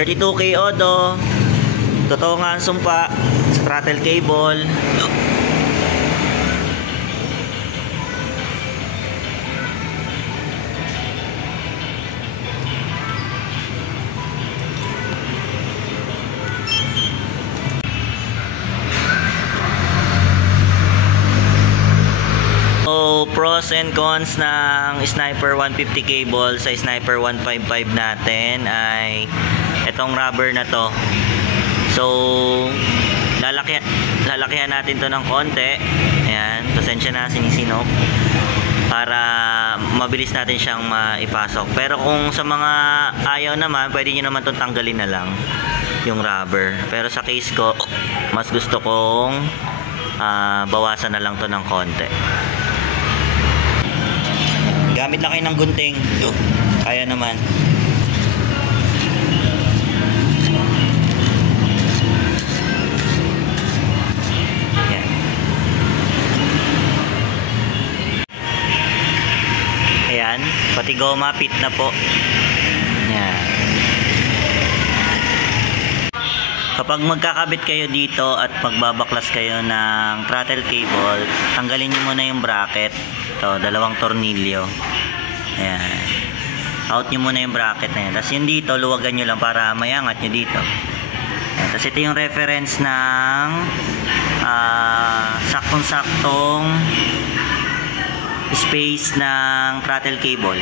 32K Odo. Totoo nga ang sumpa sa throttle cable. Pros and cons ng Sniper 150 cable sa Sniper 155 natin ay itong rubber na to. So lalakihan natin to ng konti. Ayan, pasensya na, sinisinok para mabilis natin siyang maipasok. Pero kung sa mga ayaw naman, pwede nyo naman itong tanggalin na lang yung rubber. Pero sa case ko, mas gusto kong bawasan na lang to ng konti. Gamit lang kayo ng gunting. Kaya naman. Yan. Ayan. Pati goma, fit na po. Yan. Kapag magkakabit kayo dito at magbabaklas kayo ng throttle cable, tanggalin nyo muna yung bracket. Ito, dalawang tornilyo. Ayan. Out nyo muna yung bracket na yan. Tapos yung dito, luwagan nyo lang para mayangat nyo dito. Ayan. Tapos ito yung reference ng saktong-saktong space ng throttle cable.